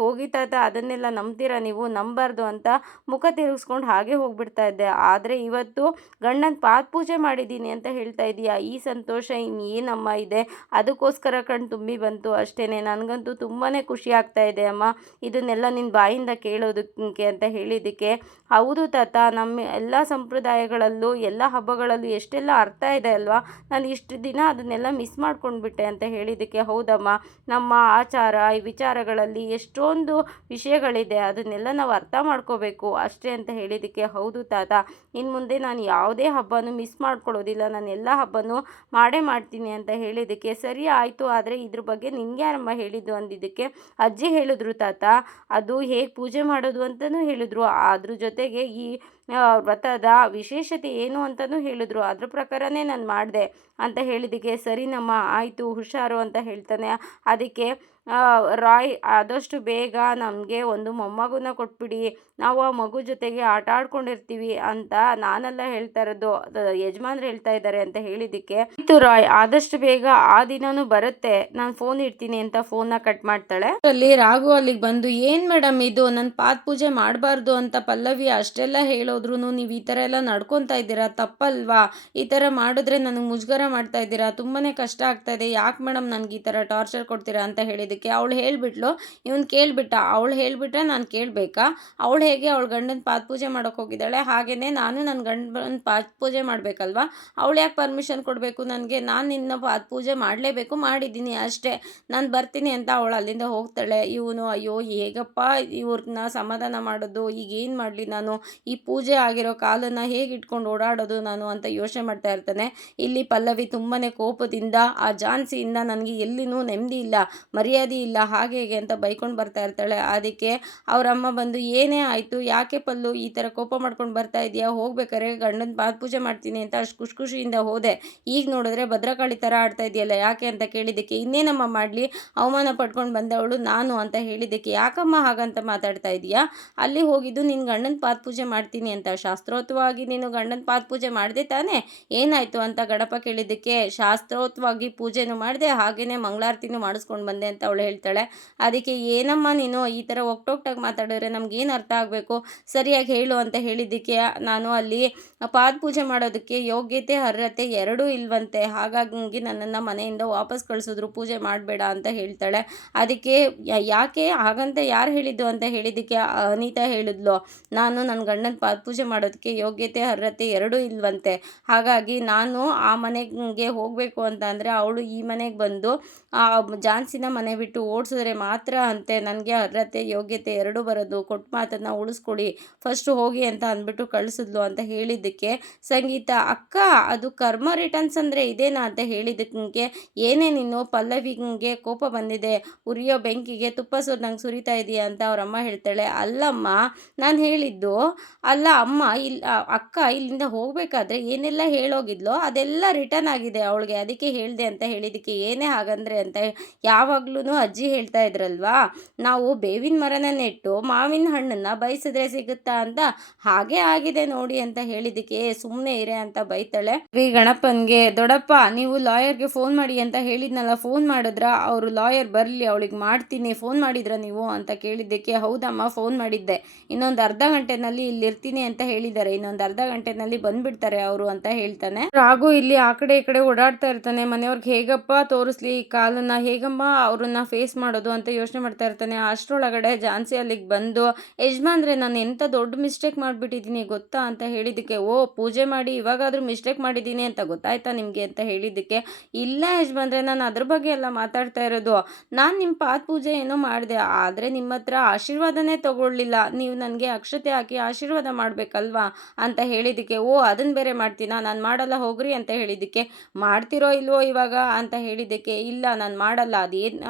ಹೋಗಿ ತಾತ ಅದನ್ನೆಲ್ಲ ನಂಬ್ತೀರಾ ನೀವು, ನಂಬಾರ್ದು ಅಂತ ಮುಖ ತಿರುಗಿಸ್ಕೊಂಡು ಹಾಗೆ ಹೋಗ್ಬಿಡ್ತಾ ಇದ್ದೆ, ಆದರೆ ಇವತ್ತು ಗಂಡನ ಪಾದ ಪೂಜೆ ಮಾಡಿದ್ದೀನಿ ಅಂತ ಹೇಳ್ತಾ ಇದೀಯಾ, ಈ ಸಂತೋಷ ಇನ್ನೇನಮ್ಮ ಇದೆ, ಅದಕ್ಕೋಸ್ಕರ ಕಣ್ಣು ತುಂಬಿ ಬಂತು ಅಷ್ಟೇ, ನನಗಂತೂ ತುಂಬಾ ಖುಷಿ ಆಗ್ತಾ ಇದೆ ಅಮ್ಮ, ಇದನ್ನೆಲ್ಲ ನಿನ್ನ ಬಾಯಿಂದ ಕೇಳೋದಕ್ಕೆ ಅಂತ ಹೇಳಿದ್ದಕ್ಕೆ, ಹೌದು ತಾತ, ನಮ್ಮ ಎಲ್ಲ ಸಂಪ್ರದಾಯಗಳಲ್ಲೂ ಎಲ್ಲ ಹಬ್ಬಗಳಲ್ಲೂ ಎಷ್ಟೆಲ್ಲ ಅರ್ಥ ಇದೆ ಅಲ್ವಾ, ನಾನು ಇಷ್ಟು ದಿನ ಅದನ್ನೆಲ್ಲ ಮಿಸ್ ಮಾಡ್ಕೊಂಡ್ಬಿಟ್ಟೆ ಅಂತ ಹೇಳಿದ್ದಕ್ಕೆ, ಹೌದಮ್ಮ, ನಮ್ಮ ಆಚಾರ ಈ ವಿಚಾರಗಳಲ್ಲಿ ಎಷ್ಟೊಂದು ವಿಷಯಗಳಿದೆ, ಅದನ್ನೆಲ್ಲ ನಾವು ಅರ್ಥ ಮಾಡ್ಕೋಬೇಕು ಅಷ್ಟೇ ಅಂತ ಹೇಳಿದ್ದಕ್ಕೆ, ಹೌದು ತಾತ, ಇನ್ನು ಮುಂದೆ ನಾನು ಯಾವುದೇ ಹಬ್ಬನೂ ಮಿಸ್ ಮಾಡ್ಕೊಳ್ಳೋದಿಲ್ಲ, ನಾನು ಎಲ್ಲ ಹಬ್ಬನೂ ಮಾಡೇ ಮಾಡ್ತೀನಿ ಅಂತ ಹೇಳಿದ್ದಕ್ಕೆ, ಸರಿ ಆಯಿತು, ಆದರೆ ಇದ್ರ ಬಗ್ಗೆ ನಿನಗೆ ಯಾರಮ್ಮ ಹೇಳಿದ್ದು ಅಂದಿದ್ದಕ್ಕೆ, ಅಜ್ಜಿ ಹೇಳಿದ್ರು ತಾತ, ಅದು ಹೇಗೆ ಪೂಜೆ ಮಾಡೋದು ಅಂತಲೂ ಹೇಳಿದ್ರು, ಅದ್ರ ಜೊತೆಗೆ ಈ ವ್ರತದ ವಿಶೇಷತೆ ಏನು ಅಂತಲೂ ಹೇಳಿದ್ರು, ಅದ್ರ ಪ್ರಕಾರನೇ ನಾನು ಮಾಡಿದೆ ಅಂತ ಹೇಳಿದ್ದಕ್ಕೆ, ಸರಿನಮ್ಮ ಆಯಿತು ಹುಷಾರು ಅಂತ ಹೇಳ್ತಾನೆ. ಅದಕ್ಕೆ ರಾಯ್ ಆದಷ್ಟು ಬೇಗ ನಮಗೆ ಒಂದು ಮೊಮ್ಮಗುನ ಕೊಟ್ಬಿಡಿ, ನಾವು ಆ ಮಗು ಜೊತೆಗೆ ಆಟ ಆಡ್ಕೊಂಡಿರ್ತೀವಿ ಅಂತ ನಾನೆಲ್ಲ ಹೇಳ್ತಾ ಇರೋದು, ಯಜಮಾನ್ರು ಹೇಳ್ತಾ ಇದ್ದಾರೆ ಅಂತ ಹೇಳಿದ್ದಕ್ಕೆ, ಆಯ್ತು ರಾಯ್ ಆದಷ್ಟು ಬೇಗ ಆ ದಿನನೂ ಬರುತ್ತೆ, ನಾನು ಫೋನ್ ಇಡ್ತೀನಿ ಅಂತ ಫೋನ್ನ ಕಟ್ ಮಾಡ್ತಾಳೆ. ಅಲ್ಲಿ ರಾಘು ಅಲ್ಲಿಗೆ ಬಂದು, ಏನು ಮೇಡಮ್ ಇದು, ನನ್ನ ಪಾದ ಪೂಜೆ ಮಾಡಬಾರ್ದು ಅಂತ ಪಲ್ಲವಿ ಅಷ್ಟೆಲ್ಲ ಹೇಳೋದ್ರು ನೀವು ಈ ಥರ ಎಲ್ಲ ನಡ್ಕೊತಾ ಇದ್ದೀರಾ, ತಪ್ಪಲ್ವಾ, ಈ ಥರ ಮಾಡಿದ್ರೆ ನನಗೆ ಮುಜುಗರ ಮಾಡ್ತಾ ಇದ್ದೀರಾ, ತುಂಬಾ ಕಷ್ಟ ಆಗ್ತಾ ಇದೆ, ಯಾಕೆ ಮೇಡಮ್ ನನಗೆ ಈ ಥರ ಟಾರ್ಚರ್ ಕೊಡ್ತೀರಾ ಅಂತ ಹೇಳಿದ್ದಕ್ಕೆ ಅವಳು ಹೇಳಿಬಿಟ್ಲು, ಇವನು ಕೇಳಿಬಿಟ್ಟ, ಅವಳು ಹೇಳಿಬಿಟ್ರೆ ನಾನು ಕೇಳಬೇಕಾ, ಅವಳು ಹೇಗೆ ಅವಳು ಗಂಡನ ಪಾದ ಪೂಜೆ ಮಾಡೋಕೆ ಹೋಗಿದ್ದಾಳೆ, ಹಾಗೆಯೇ ನಾನು ನನ್ನ ಗಂಡನ ಪಾದ ಪೂಜೆ ಮಾಡಬೇಕಲ್ವಾ, ಅವಳು ಯಾಕೆ ಪರ್ಮಿಷನ್ ಕೊಡಬೇಕು ನನಗೆ, ನಾನು ನಿನ್ನ ಪಾದ ಪೂಜೆ ಮಾಡಲೇಬೇಕು, ಮಾಡಿದ್ದೀನಿ ಅಷ್ಟೇ, ನಾನು ಬರ್ತೀನಿ ಅಂತ ಅವಳು ಅಲ್ಲಿಂದ ಹೋಗ್ತಾಳೆ. ಇವನು ಅಯ್ಯೋ ಹೇಗಪ್ಪ ಇವ್ರನ್ನ ಸಮಾಧಾನ ಮಾಡೋದು, ಈಗ ಏನು ಮಾಡಲಿ ನಾನು, ಈ ಪೂಜೆ ಆಗಿರೋ ಕಾಲನ್ನು ಹೇಗೆ ಇಟ್ಕೊಂಡು ಓಡಾಡೋದು ನಾನು ಅಂತ ಯೋಚನೆ ಮಾಡ್ತಾ ಇರ್ತಾನೆ. ಇಲ್ಲಿ ಪಲ್ಲವಿ ತುಂಬಾ ಕೋಪದಿಂದ ಆ ಝಾನ್ಸಿಯಿಂದ ನನಗೆ ಎಲ್ಲಿನೂ ನೆಮ್ಮದಿ ಇಲ್ಲ, ಮರ್ಯಾದೆ ಇಲ್ಲ, ಹಾಗೆ ಹೇಗೆ ಅಂತ ಬೈಕೊಂಡು ಬರ್ತಾ ಇರ್ತಾಳೆ. ಅದಕ್ಕೆ ಅವರಮ್ಮ ಬಂದು, ಏನೇ ಆಯಿತು, ಯಾಕೆ ಪಲ್ಲು ಈ ಥರ ಕೋಪ ಮಾಡ್ಕೊಂಡು ಬರ್ತಾ ಇದೆಯಾ, ಹೋಗ್ಬೇಕಾರೆ ಗಂಡನ ಪಾದ ಪೂಜೆ ಮಾಡ್ತೀನಿ ಅಂತ ಅಷ್ಟು ಖುಷಿಯಿಂದ ಹೋದೆ, ಈಗ ನೋಡಿದ್ರೆ ಭದ್ರಕಾಳಿ ಥರ ಆಡ್ತಾ ಇದೆಯಲ್ಲ ಯಾಕೆ ಅಂತ ಕೇಳಿದ್ದಕ್ಕೆ, ಇನ್ನೇನಮ್ಮ ಮಾಡಲಿ, ಅವಮಾನ ಪಡ್ಕೊಂಡು ಬಂದವಳು ನಾನು ಅಂತ ಹೇಳಿದ್ದಕ್ಕೆ, ಯಾಕಮ್ಮ ಹಾಗಂತ ಮಾತಾಡ್ತಾ ಇದೆಯಾ, ಅಲ್ಲಿ ಹೋಗಿದ್ದು ನಿನ್ನ ಗಂಡನ ಪಾದ ಪೂಜೆ ಮಾಡ್ತೀನಿ ಅಂತ ಶಾಸ್ತ್ರೋಕ್ತವಾಗಿ ನೀನು ಗಂಡನ ಪಾದ ಪೂಜೆ ಮಾಡಿದೆ ತಾನೇ, ಏನಾಯಿತು ಅಂತ ಗಣಪ ಕೇಳಿದ್ದಕ್ಕೆ, ಶಾಸ್ತ್ರೋಕ್ತವಾಗಿ ಪೂಜೆನೂ ಮಾಡಿದೆ, ಹಾಗೆಯೇ ಮಂಗಳಾರತಿನೂ ಮಾಡಿಸ್ಕೊಂಡು ಬಂದೆ ಅಂತ ಅವಳು ಹೇಳ್ತಾಳೆ. ಅದಕ್ಕೆ ಏನಮ್ಮ ನೀನು ಈ ಥರ ಒಕ್ಟೊಕ್ಟಾಗಿ ಮಾತಾಡಿದ್ರೆ ನಮಗೇನು ಅರ್ಥ ಆಗಬೇಕು, ಸರಿಯಾಗಿ ಹೇಳು ಅಂತ ಹೇಳಿದ್ದಕ್ಕೆ, ನಾನು ಅಲ್ಲಿ ಪಾದ ಪೂಜೆ ಮಾಡೋದಕ್ಕೆ ಯೋಗ್ಯತೆ ಅರ್ಹತೆ ಎರಡೂ ಇಲ್ವಂತೆ, ಹಾಗಾಗಿ ನನ್ನನ್ನು ಮನೆಯಿಂದ ವಾಪಸ್ ಕಳಿಸಿದ್ರು, ಪೂಜೆ ಮಾಡಬೇಡ ಅಂತ ಹೇಳ್ತಾಳೆ. ಅದಕ್ಕೆ ಯಾಕೆ ಹಾಗಂತ ಯಾರು ಹೇಳಿದ್ದು ಅಂತ ಹೇಳಿದ್ದಕ್ಕೆ ಅನಿತಾ ಹೇಳಿದ್ಲು, ನಾನು ನನ್ನ ಗಂಡನ ಪಾದ ಪೂಜೆ ಮಾಡೋದಕ್ಕೆ ಯೋಗ್ಯತೆ ಅರ್ಹತೆ ಎರಡೂ ಇಲ್ವಂತೆ, ಹಾಗಾಗಿ ನಾನು ಆ ಮನೆಗೆ ಹೋಗಬೇಕು ಅಂತ ಅಂದರೆ ಅವಳು ಈ ಮನೆಗೆ ಬಂದು ಆ ಝಾನ್ಸಿನ ಮನೆ ಬಿಟ್ಟು ಓಡಿಸಿದ್ರೆ ಮಾತ್ರ ಅಂತೆ ನನಗೆ ಅರ್ಹತೆ ಯೋಗ್ಯತೆ ಎರಡೂ ಬರೋದು, ಕೊಟ್ಟ ಮಾತನ್ನು ಉಳಿಸ್ಕೊಳ್ಳಿ, ಫಸ್ಟು ಹೋಗಿ ಅಂತ ಅಂದ್ಬಿಟ್ಟು ಕಳಿಸಿದ್ಲು ಅಂತ ಹೇಳಿದ್ದಕ್ಕೆ ಸಂಗೀತ, ಅಕ್ಕ ಅದು ಕರ್ಮ ರಿಟರ್ನ್ಸ್ ಅಂದರೆ ಇದೇನಾ ಅಂತ ಹೇಳಿದ್ದಕ್ಕೆ, ಏನೇ ನೀನು ಪಲ್ಲವಿಗೆ ಕೋಪ ಬಂದಿದೆ, ಉರಿಯೋ ಬೆಂಕಿಗೆ ತುಪ್ಪ ನಂಗೆ ಸುರಿತಾ ಇದೆಯಾ ಅಂತ ಅವರಮ್ಮ ಹೇಳ್ತಾಳೆ. ಅಲ್ಲಮ್ಮ ನಾನು ಹೇಳಿದ್ದು, ಅಲ್ಲ ಅಮ್ಮ, ಇಲ್ಲಿ ಅಕ್ಕ ಇಲ್ಲಿಂದ ಹೋಗಬೇಕಾದ್ರೆ ಏನೆಲ್ಲ ಹೇಳೋಗಿದ್ಲೋ ಅದೆಲ್ಲ ರಿಟರ್ನ್ ಆಗಿದೆ ಅವಳಿಗೆ, ಅದಕ್ಕೆ ಹೇಳಿದೆ ಅಂತ ಹೇಳಿದ್ದಕ್ಕೆ, ಏನೇ ಹಾಗಂದ್ರೆ ಅಂತ ಯಾವಾಗ್ಲೂ ಅಜ್ಜಿ ಹೇಳ್ತಾ ಇದ್ರಲ್ವಾ, ನಾವು ಬೇವಿನ ಮರನ ನೆಟ್ಟು ಮಾವಿನ ಹಣ್ಣನ್ನು ಬಯಸಿದ್ರೆ ಸಿಗುತ್ತಾ ಅಂತ, ಹಾಗೆ ಆಗಿದೆ ನೋಡಿ ಅಂತ ಹೇಳಿದ್ದಕ್ಕೆ ಸುಮ್ಮನೆ ಇರೆ ಅಂತ ಬೈತಾಳೆ. ಗಣಪನ್ಗೆ, ದೊಡ್ಡಪ್ಪ ನೀವು ಲಾಯರ್ಗೆ ಫೋನ್ ಮಾಡಿ ಅಂತ ಹೇಳಿದ್ನಲ್ಲ, ಫೋನ್ ಮಾಡಿದ್ರ, ಅವರು ಲಾಯರ್ ಬರಲಿ ಅವಳಿಗೆ ಮಾಡ್ತೀನಿ, ಫೋನ್ ಮಾಡಿದ್ರ ನೀವು ಅಂತ ಕೇಳಿದ್ದಕ್ಕೆ, ಹೌದಮ್ಮ ಫೋನ್ ಮಾಡಿದ್ದೆ, ಇನ್ನೊಂದು ಅರ್ಧ ಗಂಟೆನಲ್ಲಿ ಇಲ್ಲಿ ಇರ್ತೀನಿ ಅಂತ ಹೇಳಿದ್ದಾರೆ, ಇನ್ನೊಂದು ಅರ್ಧ ಗಂಟೆನಲ್ಲಿ ಬಂದ್ಬಿಡ್ತಾರೆ ಅವರು ಅಂತ ಹೇಳ್ತಾನೆ. ರಾಘು ಇಲ್ಲಿ ಆ ಕಡೆ ಈ ಕಡೆ ಓಡಾಡ್ತಾ ಇರ್ತಾನೆ, ಮನೆಯವ್ರಿಗೆ ಹೇಗಪ್ಪ ತೋರಿಸ್ಲಿ ಈ ಕಾಲನ್ನ, ಹೇಗಮ್ಮ ಅವ್ರನ್ನ ಫೇಸ್ ಮಾಡೋದು ಅಂತ ಯೋಚನೆ ಮಾಡ್ತಾ ಇರ್ತಾನೆ. ಅಷ್ಟರೊಳಗಡೆ ಝಾನ್ಸಿ ಅಲ್ಲಿಗೆ ಬಂದು, ಯಜಮಾನ್ರೆ ನಾನು ಎಂಥ ದೊಡ್ಡ ಮಿಸ್ಟೇಕ್ ಮಾಡಿಬಿಟ್ಟಿದ್ದೀನಿ ಗೊತ್ತಾ ಅಂತ ಹೇಳಿದ್ದಕ್ಕೆ, ಓ ಪೂಜೆ ಮಾಡಿ ಇವಾಗಾದರೂ ಮಿಸ್ಟೇಕ್ ಮಾಡಿದ್ದೀನಿ ಅಂತ ಗೊತ್ತಾಯ್ತಾ ನಿಮಗೆ ಅಂತ ಹೇಳಿದ್ದಕ್ಕೆ, ಇಲ್ಲ ಯಜಮಾನ್ರೆ ನಾನು ಅದ್ರ ಬಗ್ಗೆ ಎಲ್ಲ ಮಾತಾಡ್ತಾ ಇರೋದು, ನಾನು ನಿಮ್ಮ ಪಾದ ಪೂಜೆ ಏನೋ ಮಾಡಿದೆ, ಆದರೆ ನಿಮ್ಮ ಹತ್ರ ಆಶೀರ್ವಾದನೇ ತಗೊಳ್ಳಿಲ್ಲ, ನೀವು ನನಗೆ ಅಕ್ಷತೆ ಹಾಕಿ ಆಶೀರ್ವಾದ ಮಾಡಬೇಕಲ್ವಾ ಅಂತ ಹೇಳಿದ್ದಕ್ಕೆ, ಓ ಅದನ್ನು ಬೇರೆ ಮಾಡ್ತೀನಾ, ನಾನು ಮಾಡಲ್ಲ ಹೋಗ್ರಿ ಅಂತ ಹೇಳಿದ್ದಕ್ಕೆ, ಮಾಡ್ತಿರೋ ಇಲ್ವೋ ಇವಾಗ ಅಂತ ಹೇಳಿದ್ದಕ್ಕೆ, ಇಲ್ಲ ನಾನು ಮಾಡಲ್ಲ,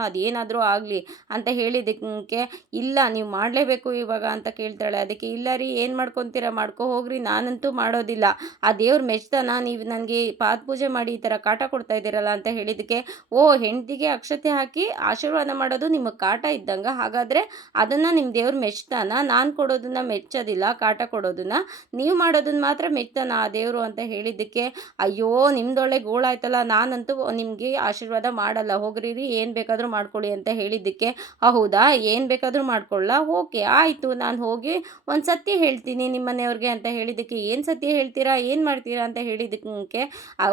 ಅದೇನಾದರೂ ಆಗಲಿ ಅಂತ ಹೇಳಿದ್ದಕ್ಕೆ, ಇಲ್ಲ ನೀವು ಮಾಡಲೇಬೇಕು ಇವಾಗ ಅಂತ ಕೇಳ್ತಾಳೆ. ಅದಕ್ಕೆ, ಇಲ್ಲ ರೀ ಏನು ಮಾಡ್ಕೊತೀರಾ ಮಾಡ್ಕೊ ಹೋಗ್ರಿ, ನಾನಂತೂ ಮಾಡೋದಿಲ್ಲ, ಆ ದೇವ್ರ ಮೆಚ್ತಾನ, ನೀವು ನನಗೆ ಪಾದ ಪೂಜೆ ಮಾಡಿ ಈ ಥರ ಕಾಟ ಕೊಡ್ತಾ ಇದ್ದೀರಲ್ಲ ಅಂತ ಹೇಳಿದ್ದಕ್ಕೆ, ಓ ಹೆಂಡತಿಗೆ ಅಕ್ಷತೆ ಹಾಕಿ ಆಶೀರ್ವಾದ ಮಾಡೋದು ನಿಮಗೆ ಕಾಟ ಇದ್ದಂಗೆ, ಹಾಗಾದರೆ ಅದನ್ನು ನಿಮ್ಮ ದೇವ್ರ ಮೆಚ್ತಾನ, ನಾನು ಕೊಡೋದನ್ನ ಮೆಚ್ಚೋದಿಲ್ಲ, ಕಾಟ ಕೊಡೋದನ್ನ ನೀವು ಮಾಡೋದನ್ನ ಮಾತ್ರ ಮೆಚ್ತಾನ ಆ ದೇವರು ಅಂತ ಹೇಳಿದ್ದಕ್ಕೆ, ಅಯ್ಯೋ ನಿಮ್ದೊಳ್ಳೆ ಗೋಳಾಯ್ತಲ್ಲ, ನಾನಂತೂ ನಿಮಗೆ ಆಶೀರ್ವಾದ ಮಾಡಲ್ಲ, ಹೋಗ್ರಿ ಏನು ಬೇಕಾದರೂ ಮಾಡ್ಕೊಳ್ಳಿ ಅಂತ ಹೇಳಿದ್ದಕ್ಕೆ, ಹೌದಾ ಏನು ಬೇಕಾದರೂ ಮಾಡ್ಕೊಳ್ಳ, ಓಕೆ ಆಯಿತು ನಾನು ಹೋಗಿ ಒಂದು ಸತ್ಯ ಹೇಳ್ತೀನಿ ನಿಮ್ಮ ಮನೆಯವ್ರಿಗೆ ಅಂತ ಹೇಳಿದ್ದಕ್ಕೆ, ಏನು ಸತ್ಯ ಹೇಳ್ತೀರಾ, ಏನು ಮಾಡ್ತೀರಾ ಅಂತ ಹೇಳಿದ್ದಕ್ಕೆ,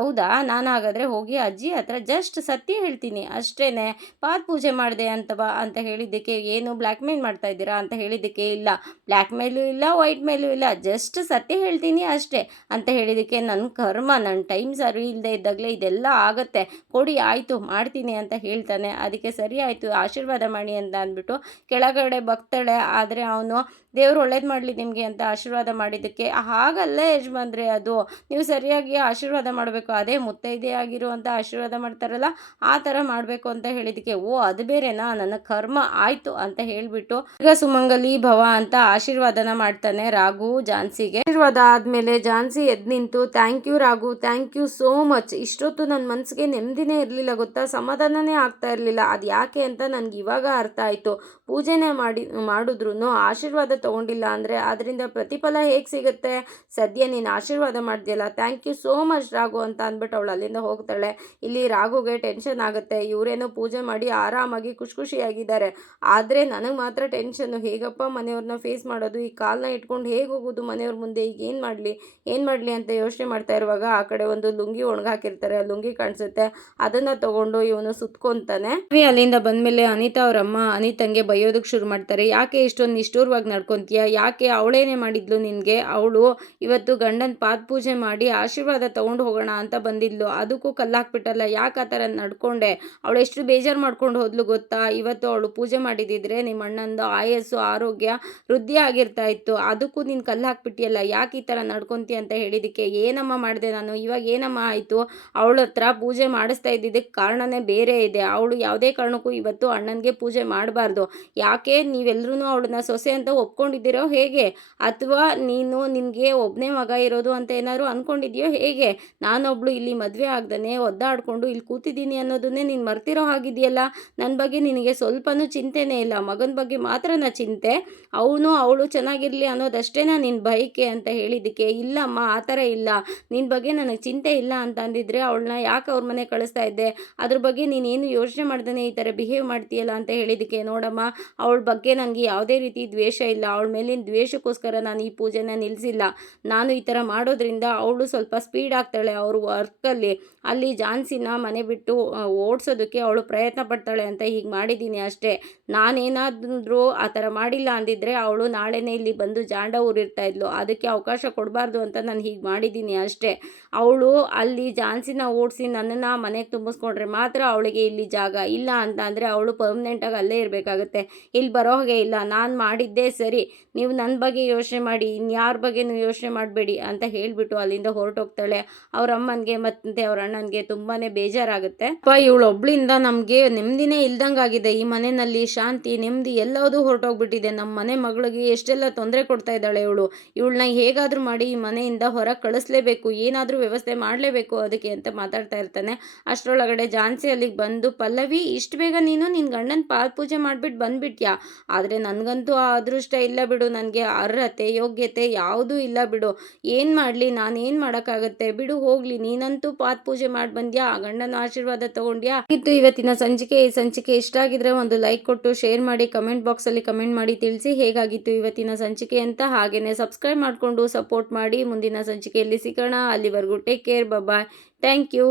ಹೌದಾ ನಾನು ಹಾಗಾದರೆ ಹೋಗಿ ಅಜ್ಜಿ ಹತ್ರ ಜಸ್ಟ್ ಸತ್ಯ ಹೇಳ್ತೀನಿ ಅಷ್ಟೇ, ಪಾದ ಪೂಜೆ ಮಾಡಿದೆ ಅಂತವಾ ಅಂತ ಹೇಳಿದ್ದಕ್ಕೆ, ಏನು ಬ್ಲ್ಯಾಕ್ ಮೇಲ್ ಮಾಡ್ತಾ ಇದ್ದೀರಾ ಅಂತ ಹೇಳಿದ್ದಕ್ಕೆ, ಇಲ್ಲ ಬ್ಲ್ಯಾಕ್ ಮೇಲೂ ಇಲ್ಲ ವೈಟ್ ಮೇಲೂ ಇಲ್ಲ, ಜಸ್ಟ್ ಸತ್ಯ ಹೇಳ್ತೀನಿ ಅಷ್ಟೇ ಅಂತ ಹೇಳಿದ್ದಕ್ಕೆ, ನನ್ನ ಕರ್ಮ, ನನ್ನ ಟೈಮ್ ಸರಿ ಇಲ್ಲದೆ ಇದ್ದಾಗಲೇ ಇದೆಲ್ಲ ಆಗುತ್ತೆ, ಕೊಡಿ ಆಯಿತು ಮಾಡ್ತೀನಿ ಅಂತ ಹೇಳ್ತಾನೆ. ಅದಕ್ಕೆ ಸರಿ ಆಯಿತು ಆಶೀರ್ವಾದ ಮಾಡಿ ಅಂತ ಅಂದ್ಬಿಟ್ಟು ಕೆಳಗಡೆ ಬಗ್ತಾಳೆ. ಆದರೆ ಅವನು ದೇವ್ರು ಒಳ್ಳೇದು ಮಾಡಲಿ ನಿಮಗೆ ಅಂತ ಆಶೀರ್ವಾದ ಮಾಡಿದ್ದಕ್ಕೆ, ಹಾಗಲ್ಲ ಯಜಮಾನ್ರೆ, ಅದು ನೀವು ಸರಿಯಾಗಿ ಆಶೀರ್ವಾದ ಮಾಡಬೇಕು, ಅದೇ ಮುತ್ತೈದೆ ಆಗಿರುವಂಥ ಆಶೀರ್ವಾದ ಮಾಡ್ತಾರಲ್ಲ ಆ ಥರ ಮಾಡಬೇಕು ಅಂತ ಹೇಳಿದ್ದಕ್ಕೆ, ಓ ಅದು ಬೇರೆನಾ, ನನ್ನ ಕರ್ಮ ಆಯಿತು ಅಂತ ಹೇಳಿಬಿಟ್ಟು ಈಗ ಸುಮಂಗಲಿ ಭವ ಅಂತ ಆಶೀರ್ವಾದನ ಮಾಡ್ತಾನೆ ರಾಘು ಝಾನ್ಸಿಗೆ. ಆಶೀರ್ವಾದ ಆದಮೇಲೆ ಝಾನ್ಸಿ ಎದ್ದು ನಿಂತು thank you Raghu, thank you so much. ಇಷ್ಟೊತ್ತು ನನ್ನ ಮನಸ್ಸಿಗೆ ನೆಮ್ಮದಿನೇ ಇರಲಿಲ್ಲ ಗೊತ್ತಾ, ಸಮಾಧಾನನೇ ಆಗ್ತಾ ಇರಲಿಲ್ಲ. ಅದು ಯಾಕೆ ಅಂತ ನನಗೆ ಇವಾಗ ಅರ್ಥ ಆಯಿತು. ಪೂಜೆನೇ ಮಾಡಿದ್ರು ಆಶೀರ್ವಾದ ತೊಗೊಂಡಿಲ್ಲ ಅಂದರೆ ಅದರಿಂದ ಪ್ರತಿಫಲ ಹೇಗೆ ಸಿಗುತ್ತೆ? ಸದ್ಯ ನೀನು ಆಶೀರ್ವಾದ ಮಾಡಿದ್ಯಲ್ಲ, thank you so much Raghu ಅಂತ ಅಂದ್ಬಿಟ್ಟು ಅವಳು ಅಲ್ಲಿಂದ ಹೋಗ್ತಾಳೆ. ಇಲ್ಲಿ ರಾಘುಗೆ ಟೆನ್ಷನ್ ಆಗುತ್ತೆ. ಇವರೇನೋ ಪೂಜೆ ಮಾಡಿ ಆರಾಮಾಗಿ ಖುಷಿಯಾಗಿದ್ದಾರೆ, ಆದರೆ ನನಗೆ ಮಾತ್ರ ಟೆನ್ಷನ್ನು. ಹೇಗಪ್ಪ ಮನೆಯವ್ರನ್ನ ಫೇಸ್ ಮಾಡೋದು? ಈ ಕಾಲನ್ನ ಇಟ್ಕೊಂಡು ಹೇಗೆ ಹೋಗೋದು ಮನೆಯವ್ರ ಮುಂದೆ? ಈಗ ಏನು ಮಾಡಲಿ ಅಂತ ಯೋಚನೆ ಮಾಡ್ತಾ ಇರುವಾಗ ಆ ಕಡೆ ಒಂದು ಲುಂಗಿ ಒಣಗಾಕಿರ್ತಾರೆ. ಆ ಲುಂಗಿ ಕಾಣಿಸುತ್ತೆ. ಅದನ್ನು ತಗೊಂಡು ಇವನು ಸುತ್ಕೊತಾನೆ. ಅಲ್ಲಿಂದ ಬಂದಮೇಲೆ ಅನಿತಾ ಅವರಮ್ಮ ಅನಿತಂಗೆ ಬೈಯೋದಕ್ಕೆ ಶುರು ಮಾಡ್ತಾರೆ. ಯಾಕೆ ಇಷ್ಟೊಂದು ನಿಷ್ಠೂರವಾಗಿ ನಡ್ಕೊತೀಯ? ಯಾಕೆ? ಅವಳೇನೇ ಮಾಡಿದ್ಲು ನಿನಗೆ? ಅವಳು ಇವತ್ತು ಗಂಡನ ಪಾದ ಪೂಜೆ ಮಾಡಿ ಆಶೀರ್ವಾದ ತೊಗೊಂಡು ಹೋಗೋಣ ಅಂತ ಬಂದಿದ್ಲು, ಅದಕ್ಕೂ ಕಲ್ಲಾಕ್ಬಿಟ್ಟಲ್ಲ. ಯಾಕೆ ಆ ಥರ ನಡ್ಕೊಂಡೆ? ಅವಳು ಎಷ್ಟು ಬೇಜಾರು ಮಾಡ್ಕೊಂಡು ಹೋದ್ಲು ಗೊತ್ತಾ? ಇವತ್ತು ಅವಳು ಪೂಜೆ ಮಾಡಿದಿದ್ರೆ ನಿಮ್ಮ ಅಣ್ಣಂದು ಆಯಸ್ಸು ಆರೋಗ್ಯ ವೃದ್ಧಿ ಆಗಿರ್ತಾ ಇತ್ತು, ಅದಕ್ಕೂ ನೀನು ಕಲ್ಲು ಹಾಕ್ಬಿಟ್ಟಿಯಲ್ಲ. ಯಾಕೆ ಈ ಥರ ನಡ್ಕೊತೀಯ ಅಂತ ಹೇಳಿದ್ದಕ್ಕೆ ಏನಮ್ಮ ಮಾಡಿದೆ ನಾನು? ಇವಾಗ ಏನಮ್ಮ ಆಯಿತು? ಅವಳ ಹತ್ರ ಪೂಜೆ ಮಾಡಿಸ್ತಾ ಇದ್ದಿದ್ದಕ್ಕೆ ಕಾರಣನೇ ಬೇರೆ ಇದೆ. ಅವಳು ಯಾವುದೇ ಕಾರಣಕ್ಕೂ ಇವತ್ತು ಅಣ್ಣನಿಗೆ ಪೂಜೆ ಮಾಡಬಾರ್ದು. ಯಾಕೆ ನೀವೆಲ್ಲರೂ ಅವಳನ್ನ ಸೊಸೆ ಅಂತ ಒಪ್ಕೊಂಡಿದ್ದೀರೋ ಹೇಗೆ? ಅಥವಾ ನಿನಗೆ ಒಬ್ಬನೇ ಮಗ ಇರೋದು ಅಂತ ಏನಾದರೂ ಅಂದ್ಕೊಂಡಿದ್ಯೋ ಹೇಗೆ? ನಾನೊಬ್ಳು ಇಲ್ಲಿ ಮದುವೆ ಆಗ್ದೇ ಒದ್ದಾಡಿಕೊಂಡು ಇಲ್ಲಿ ಕೂತಿದ್ದೀನಿ ಅನ್ನೋದನ್ನೇ ನೀನು ಮರ್ತಿರೋ ಹಾಗಿದೆಯಲ್ಲ. ನನ್ನ ಬಗ್ಗೆ ನಿನಗೆ ಸ್ವಲ್ಪನೂ ಚಿಂತೆನೇ ಇಲ್ಲ. ಮಗನ ಬಗ್ಗೆ ಮಾತ್ರನ ಚಿಂತೆ. ಅವಳು ಚೆನ್ನಾಗಿರಲಿ ಅನ್ನೋದಷ್ಟೇನಾ ನಿನ್ನ ಬಯಕೆ ಅಂತ ಹೇಳಿದ್ದಕ್ಕೆ, ಇಲ್ಲಮ್ಮ ಆ ಥರ ಇಲ್ಲ, ನಿನ್ನ ಬಗ್ಗೆ ನನಗೆ ಚಿಂತೆ ಇಲ್ಲ ಅಂತ ಅಂದಿದ್ರೆ ಅವಳನ್ನ ಯಾಕೆ ಅವ್ರ ಮನೆ ಕಳಿಸ್ತಾ ಇದ್ದೆ? ಅದ್ರ ಬಗ್ಗೆ ನೀನೇನು ಯೋಚನೆ ಮಾಡ್ದೇ ಈ ಥರ ಬಿಹೇವ್ ಮಾಡ್ತೀಯಲ್ಲ ಅಂತ ಹೇಳಿದ್ದಕ್ಕೆ, ನೋಡಮ್ಮ ಅವಳ ಬಗ್ಗೆ ನನಗೆ ಯಾವುದೇ ರೀತಿ ದ್ವೇಷ ಇಲ್ಲ. ಅವಳ ಮೇಲಿನ ದ್ವೇಷಕ್ಕೋಸ್ಕರ ನಾನು ಈ ಪೂಜೆನ ನಿಲ್ಲಿಸಿಲ್ಲ. ನಾನು ಈ ಥರ ಮಾಡೋದ್ರಿಂದ ಅವಳು ಸ್ವಲ್ಪ ಸ್ಪೀಡ್ ಆಗ್ತಾಳೆ ಅವ್ರ ವರ್ಕಲ್ಲಿ. ಅಲ್ಲಿ ಝಾನ್ಸಿನ ಮನೆ ಬಿಟ್ಟು ಓಡಿಸೋದಕ್ಕೆ ಅವಳು ಪ್ರಯತ್ನ ಪಡ್ತಾಳೆ ಅಂತ ಹೀಗೆ ಮಾಡಿದ್ದೀನಿ ಅಷ್ಟೇ. ನಾನೇನಾದರೂ ಆ ಥರ ಮಾಡಿಲ್ಲ ಅಂದಿದ್ರೆ ಅವಳು ನಾಳೆನೇ ಇಲ್ಲಿ ಬಂದು ಜಾಂಡ ಊರಿರ್ತಾ ಇದ್ಲು. ಅದಕ್ಕೆ ಅವಕಾಶ ಕೊಡಬಾರ್ದು ಅಂತ ನಾನು ಹೀಗೆ ಮಾಡಿದ್ದೀನಿ ಅಷ್ಟೇ. ಅವಳು ಅಲ್ಲಿ ಝಾನ್ಸಿನ ಓಡಿಸಿ ನನ್ನನ್ನು ಮನೆಗೆ ತುಂಬಿಸ್ಕೊಂಡ್ರೆ ಮಾತ್ರ ಅವಳಿಗೆ ಇಲ್ಲಿ ಜಾಗ. ಇಲ್ಲ ಅಂತ ಅಂದರೆ ಅವಳು ಪರ್ಮನೆಂಟಾಗಿ ಅಲ್ಲೇ ಇರಬೇಕಾಗತ್ತೆ, ಇಲ್ಲಿ ಬರೋ ಹಾಗೆ ಇಲ್ಲ. ನಾನು ಮಾಡಿದ್ದೇ ಸರಿ, ನೀವು ನನ್ನ ಬಗ್ಗೆ ಯೋಚನೆ ಮಾಡಿ, ಇನ್ಯಾರ ಬಗ್ಗೆನೂ ಯೋಚನೆ ಮಾಡಬೇಡಿ ಅಂತ ಹೇಳಿಬಿಟ್ಟು ಅಲ್ಲಿಂದ ಹೊರಟೋಗ್ತಾಳೆ. ಅವ್ರ ಅಮ್ಮನಿಗೆ ಮತ್ತು ಅವ್ರ ಅಣ್ಣನಿಗೆ ತುಂಬಾ ಬೇಜಾರಾಗುತ್ತೆ. ಇವಳೊಬ್ಳಿಂದ ನಮಗೆ ನೆಮ್ಮದಿನೇ ಇಲ್ದಂಗಾಗಿದೆ. ಈ ಮನೆಯಲ್ಲಿ ಶಾಂತಿ ನೆಮ್ಮದಿ ಎಲ್ಲದೂ ಹೊರಟೋಗ್ಬಿಟ್ಟಿದೆ. ನಮ್ಮ ಮನೆ ಮಗಳಿಗೆ ಎಷ್ಟೆಲ್ಲ ತೊಂದರೆ ಕೊಡ್ತಾ ಇದ್ದಾಳೆ ಇವಳನ್ನ ಹೇಗಾದರೂ ಮಾಡಿ ಈ ಮನೆಯಿಂದ ಹೊರಗೆ ಕಳಿಸ್ಲೇಬೇಕು, ಏನಾದರೂ ವ್ಯವಸ್ಥೆ ಮಾಡಲೇಬೇಕು ಅದಕ್ಕೆ ಅಂತ ಮಾತಾಡ್ತಾ ಇರ್ತಾನೆ. ಅಷ್ಟರೊಳಗಡೆ ಝಾನ್ಸಿ ಅಲ್ಲಿಗೆ ಬಂದು, ಪಲ್ಲವಿ ಇಷ್ಟು ಬೇಗ ನೀನು ನಿನ್ನ ಗಂಡನ ಪಾದ ಪೂಜೆ ಮಾಡಿಬಿಟ್ಟು ಬಂದುಬಿಟ್ಯಾ? ಆದರೆ ನನಗಂತೂ ಆ ಅದೃಷ್ಟ ಇಲ್ಲ ಬಿಡು. ನನಗೆ ಅರ್ಹತೆ ಯೋಗ್ಯತೆ ಯಾವುದೂ ಇಲ್ಲ ಬಿಡು. ಏನು ಮಾಡಲಿ, ನಾನೇನು ಮಾಡೋಕ್ಕಾಗತ್ತೆ ಬಿಡು, ಹೋಗಲಿ. ನೀನಂತೂ ಪಾದ ಪೂಜೆ ಮಾಡಿ ಬಂದ್ಯಾ, ಆ ಗಂಡನ ಆಶೀರ್ವಾದ ತೊಗೊಂಡ್ಯಾ. ಇದು ಇವತ್ತಿನ ಸಂಚಿಕೆ. ಈ ಸಂಚಿಕೆ ಇಷ್ಟ ಆಗಿದ್ರೆ ಒಂದು ಲೈಕ್ ಕೊಟ್ಟು ಶೇರ್ ಮಾಡಿ, ಕಮೆಂಟ್ ಬಾಕ್ಸಲ್ಲಿ ಕಮೆಂಟ್ ಮಾಡಿ ತಿಳಿಸಿ ಹೇಗಾಗಿತ್ತು ಇವತ್ತಿನ ಸಂಚಿಕೆ ಅಂತ. ಹಾಗೆಯೇ ಸಬ್ಸ್ಕ್ರೈಬ್ ಮಾಡಿಕೊಂಡು ಸಪೋರ್ಟ್ ಮಾಡಿ. ಮುಂದಿನ ಸಂಚಿಕೆಯಲ್ಲಿ ಸಿಗೋಣ. ಅಲ್ಲಿವರೆಗೂ take care, bye. Thank you.